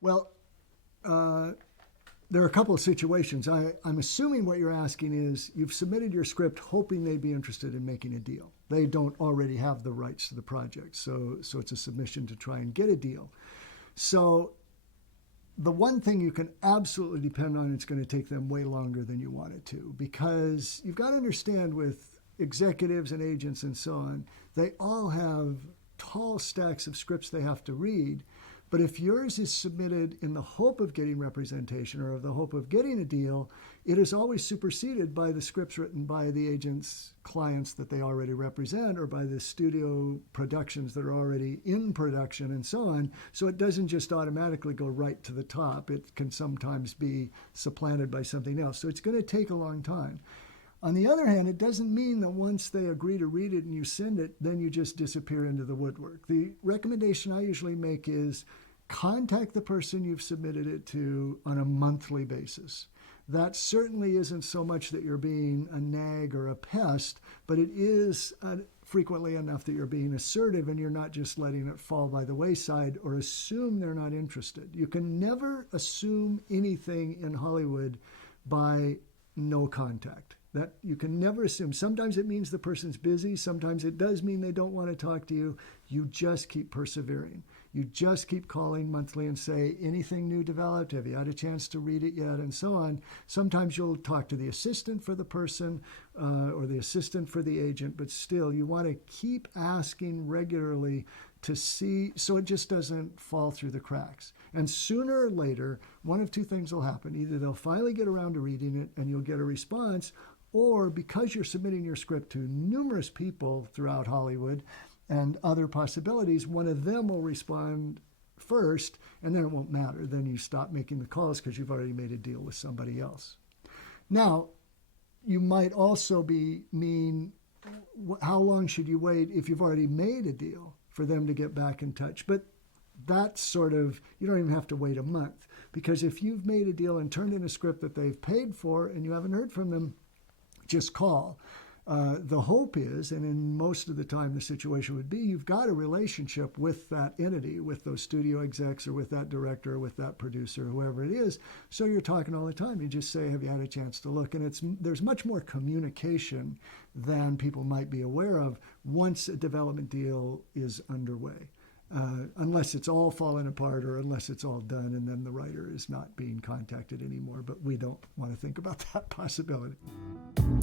Well, there are a couple of situations. I'm assuming what you're asking is you've submitted your script hoping they'd be interested in making a deal. They don't already have the rights to the project, so it's a submission to try and get a deal. So the one thing you can absolutely depend on, it's going to take them way longer than you want it to, because you've got to understand with executives and agents and so on, they all have tall stacks of scripts they have to read. But if yours is submitted in the hope of getting representation or of the hope of getting a deal, it is always superseded by the scripts written by the agent's clients that they already represent or by the studio productions that are already in production and so on. So it doesn't just automatically go right to the top. It can sometimes be supplanted by something else. So it's going to take a long time. On the other hand, it doesn't mean that once they agree to read it and you send it, then you just disappear into the woodwork. The recommendation I usually make is contact the person you've submitted it to on a monthly basis. That certainly isn't so much that you're being a nag or a pest, but it is frequently enough that you're being assertive and you're not just letting it fall by the wayside or assume they're not interested. You can never assume anything in Hollywood by no contact. That you can never assume. Sometimes it means the person's busy. Sometimes it does mean they don't want to talk to you. You just keep persevering. You just keep calling monthly and say, anything new developed? Have you had a chance to read it yet? And so on. Sometimes you'll talk to the assistant for the person or the assistant for the agent, but still you want to keep asking regularly to see so it just doesn't fall through the cracks. And sooner or later, one of two things will happen. Either they'll finally get around to reading it and you'll get a response, or because you're submitting your script to numerous people throughout Hollywood and other possibilities, one of them will respond first, and then it won't matter. Then you stop making the calls because you've already made a deal with somebody else. Now, you might also mean, how long should you wait if you've already made a deal for them to get back in touch? But that's sort of, you don't even have to wait a month, because if you've made a deal and turned in a script that they've paid for and you haven't heard from them, just call. The hope is, and in most of the time the situation would be, you've got a relationship with that entity, with those studio execs or with that director or with that producer, whoever it is. So you're talking all the time. You just say, have you had a chance to look? And there's much more communication than people might be aware of once a development deal is underway. Unless it's all fallen apart or unless it's all done and then the writer is not being contacted anymore. But we don't want to think about that possibility.